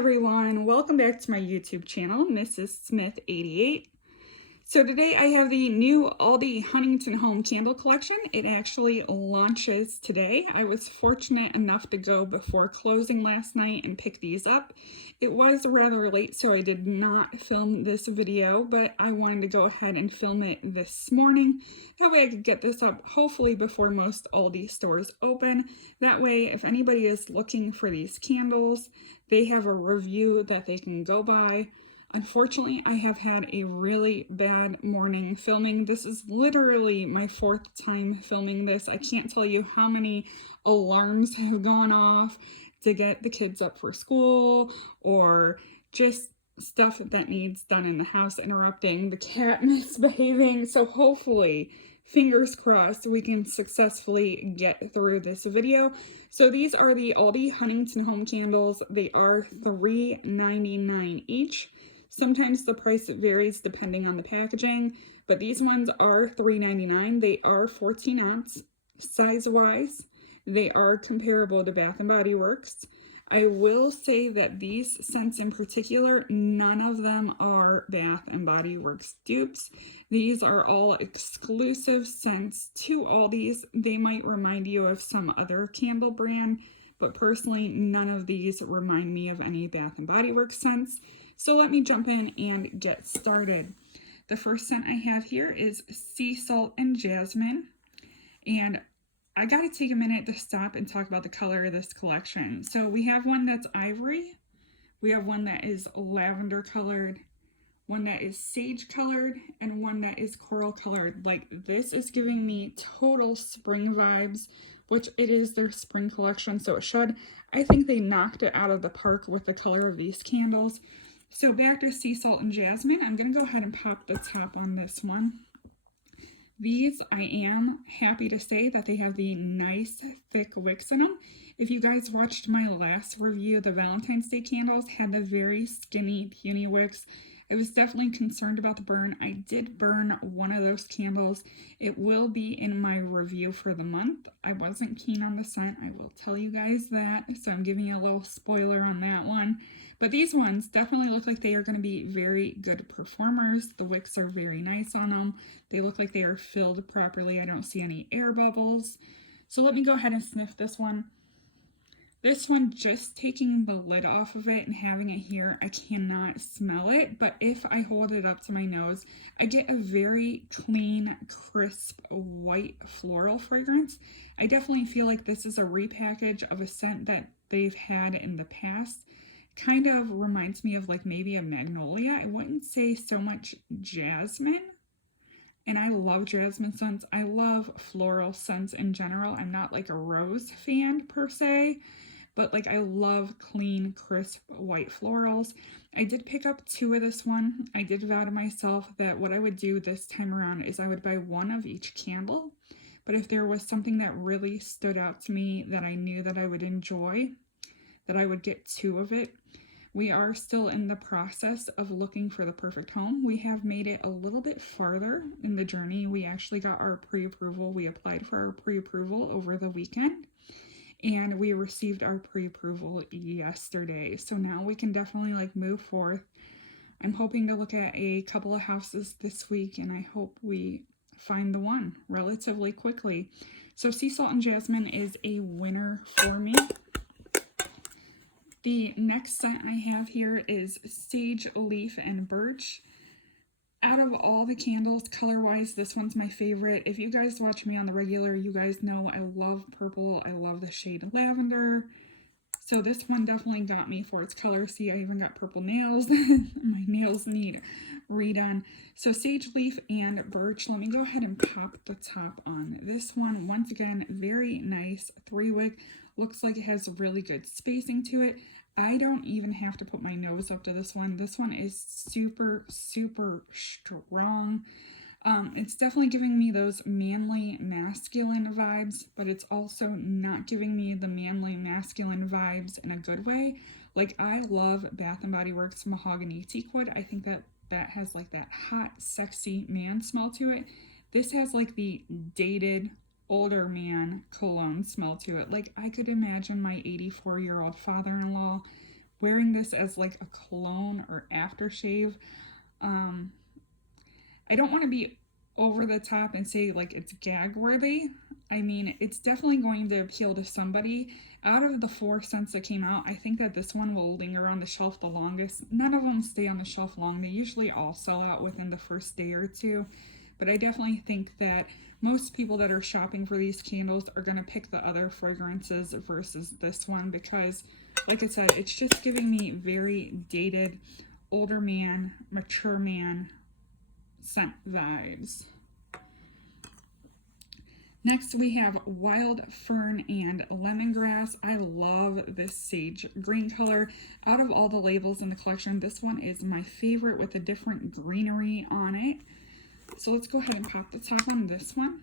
everyone, welcome back to my YouTube channel, Mrs. Smith 88. So today I have the new Aldi Huntington Home Candle Collection. It actually launches today. I was fortunate enough to go before closing last night and pick these up. It was rather late, so I did not film this video, but I wanted to go ahead and film it this morning. That way I could get this up hopefully before most Aldi stores open. That way, if anybody is looking for these candles, they have a review that they can go by. Unfortunately, I have had a really bad morning filming. This is literally my fourth time filming this. I can't tell you how many alarms have gone off to get the kids up for school, or just stuff that needs done in the house interrupting, the cat misbehaving. So hopefully, fingers crossed, we can successfully get through this video. So these are the Aldi Huntington Home Candles. They are $3.99 each. Sometimes the price varies depending on the packaging, but these ones are $3.99. They are 14 ounce size-wise. They are comparable to Bath & Body Works. I will say that these scents in particular, none of them are Bath & Body Works dupes. These are all exclusive scents to Aldi's. They might remind you of some other candle brand, but personally, none of these remind me of any Bath & Body Works scents. So let me jump in and get started. The first scent I have here is Sea Salt and Jasmine. And I gotta take a minute to stop and talk about the color of this collection. So we have one that's ivory, we have one that is lavender colored, one that is sage colored, and one that is coral colored. Like, this is giving me total spring vibes, which it is their spring collection, so it should. I think they knocked it out of the park with the color of these candles. So back to Sea Salt and Jasmine. I'm going to go ahead and pop the top on this one. These, I am happy to say that they have the nice thick wicks in them. If you guys watched my last review, the Valentine's Day candles had the very skinny, puny wicks. I was definitely concerned about the burn. I did burn one of those candles. It will be in my review for the month. I wasn't keen on the scent, I will tell you guys that, so I'm giving you a little spoiler on that one. But these ones definitely look like they are going to be very good performers. The wicks are very nice on them. They look like they are filled properly. I don't see any air bubbles. So let me go ahead and sniff this one. This one, just taking the lid off of it and having it here, I cannot smell it. But if I hold it up to my nose, I get a very clean, crisp, white floral fragrance. I definitely feel like this is a repackage of a scent that they've had in the past. Kind of reminds me of like maybe a magnolia. I wouldn't say so much jasmine. And I love jasmine scents. I love floral scents in general. I'm not like a rose fan per se, but like I love clean, crisp, white florals. I did pick up two of this one. I did vow to myself that what I would do this time around is I would buy one of each candle. But if there was something that really stood out to me that I knew that I would enjoy, that I would get two of it. We are still in the process of looking for the perfect home. We have made it a little bit farther in the journey. We actually got our pre-approval. We applied for our pre-approval over the weekend, and we received our pre-approval yesterday. So now we can definitely like move forth. I'm hoping to look at a couple of houses this week, and I hope we find the one relatively quickly. So Sea Salt and Jasmine is a winner for me. The next scent I have here is Sage Leaf and Birch. Out of all the candles, color-wise, this one's my favorite. If you guys watch me on the regular, you guys know I love purple. I love the shade lavender. So this one definitely got me for its color. See, I even got purple nails. My nails need redone. So Sage Leaf and Birch. Let me go ahead and pop the top on this one. Once again, very nice 3-wick. Looks like it has really good spacing to it. I don't even have to put my nose up to this one. This one is super, super strong. It's definitely giving me those manly, masculine vibes, but it's also not giving me the manly, masculine vibes in a good way. Like, I love Bath & Body Works Mahogany Teakwood. I think that has like that hot, sexy man smell to it. This has like the dated, older man cologne smell to it. Like, I could imagine my 84-year-old father-in-law wearing this as like a cologne or aftershave. I don't want to be over the top and say like it's gag worthy. I mean, it's definitely going to appeal to somebody. Out of the 4 scents that came out, I think that this one will linger on the shelf the longest. None of them stay on the shelf long. They usually all sell out within the first day or two. But I definitely think that most people that are shopping for these candles are going to pick the other fragrances versus this one because, like I said, it's just giving me very dated, older man, mature man scent vibes. Next we have Wild Fern and Lemongrass. I love this sage green color. Out of all the labels in the collection, this one is my favorite with a different greenery on it. So let's go ahead and pop the top on this one.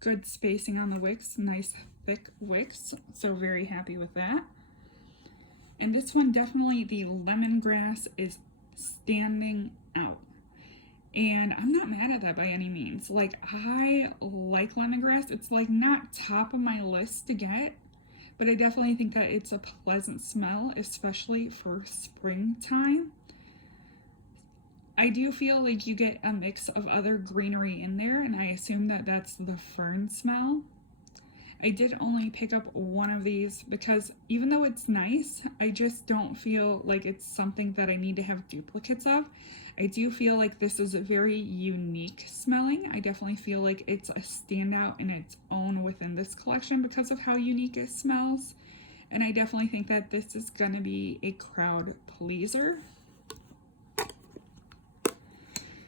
Good spacing on the wicks, nice thick wicks, so very happy with that. And this one, definitely the lemongrass is standing out. And I'm not mad at that by any means. Like, I like lemongrass. It's like not top of my list to get, but I definitely think that it's a pleasant smell, especially for springtime. I do feel like you get a mix of other greenery in there, and I assume that that's the fern smell. I did only pick up one of these because even though it's nice, I just don't feel like it's something that I need to have duplicates of. I do feel like this is a very unique smelling. I definitely feel like it's a standout in its own within this collection because of how unique it smells. And I definitely think that this is going to be a crowd pleaser.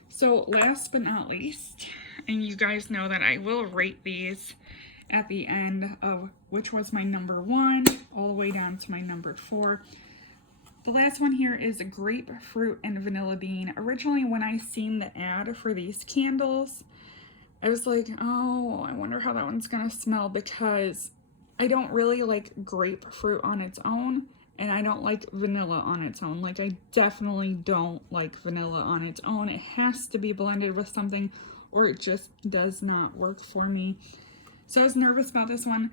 So last but not least, and you guys know that I will rate these at the end of which was my number 1 all the way down to my number 4. The last one here is grapefruit and vanilla bean. Originally, when I seen the ad for these candles, I was like, oh, I wonder how that one's gonna smell because I don't really like grapefruit on its own. And I don't like vanilla on its own. Like, I definitely don't like vanilla on its own. It has to be blended with something or it just does not work for me. So I was nervous about this one.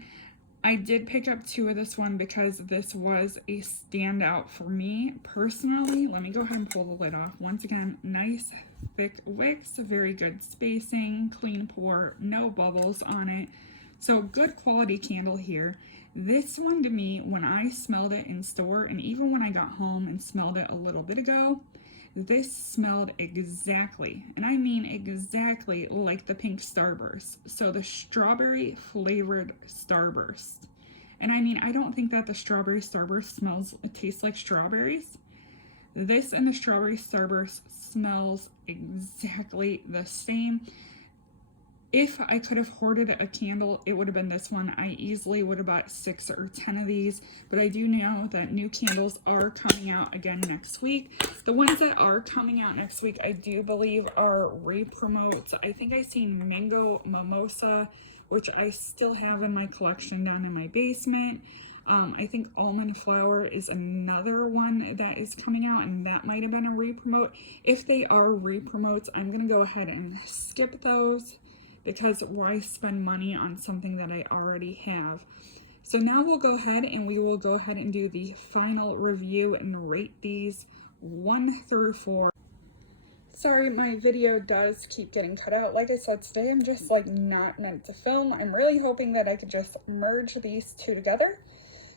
I did pick up 2 of this one because this was a standout for me personally. Let me go ahead and pull the lid off. Once again, nice thick wicks, very good spacing, clean pour, no bubbles on it. So good quality candle here. This one to me, when I smelled it in store and even when I got home and smelled it a little bit ago, this smelled exactly, and I mean exactly like the pink Starburst. So the strawberry flavored Starburst. And I mean, I don't think that the strawberry Starburst tastes like strawberries. This and the strawberry Starburst smells exactly the same. If I could have hoarded a candle, it would have been this one. I easily would have bought 6 or 10 of these, but I do know that new candles are coming out again next week. The ones that are coming out next week, I do believe are re-promotes. I think I seen Mango Mimosa, which I still have in my collection down in my basement. I think Almond Flower is another one that is coming out, and that might have been a re-promote. If they are re-promotes, I'm going to go ahead and skip those, because why spend money on something that I already have? So now we'll go ahead and we will go ahead and do the final review and rate these 1 through 4. Sorry, my video does keep getting cut out. Like I said, today I'm just like not meant to film. I'm really hoping that I could just merge these 2 together.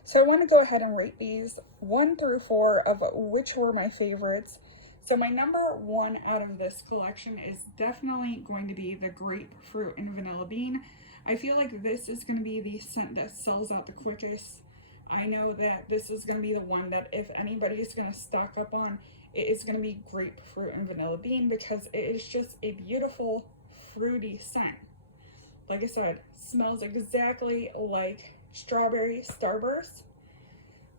So I want to go ahead and rate these 1 through 4 of which were my favorites. So my number 1 out of this collection is definitely going to be the grapefruit and vanilla bean. I feel like this is going to be the scent that sells out the quickest. I know that this is going to be the one that if anybody is going to stock up on, it is going to be grapefruit and vanilla bean because it is just a beautiful fruity scent. Like I said, smells exactly like strawberry Starburst.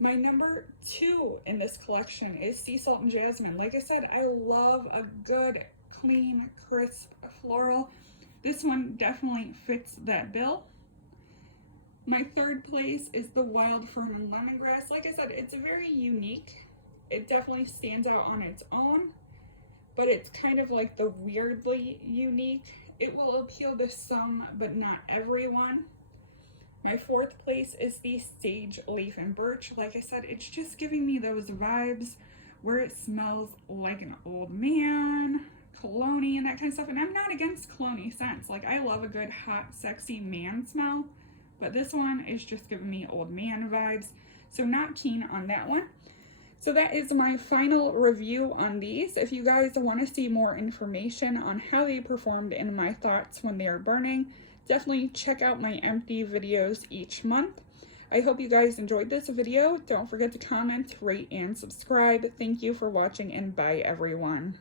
My number 2 in this collection is Sea Salt and Jasmine. Like I said, I love a good, clean, crisp floral. This one definitely fits that bill. My 3rd place is the Wild Fern and Lemongrass. Like I said, it's very unique. It definitely stands out on its own, but it's kind of like the weirdly unique. It will appeal to some, but not everyone. My fourth place is the Sage Leaf and Birch. Like I said, it's just giving me those vibes where it smells like an old man, cologne and that kind of stuff. And I'm not against cologne scents. Like, I love a good hot, sexy man smell, but this one is just giving me old man vibes. So not keen on that one. So that is my final review on these. If you guys want to see more information on how they performed and my thoughts when they are burning, definitely check out my empty videos each month. I hope you guys enjoyed this video. Don't forget to comment, rate, and subscribe. Thank you for watching, and bye everyone.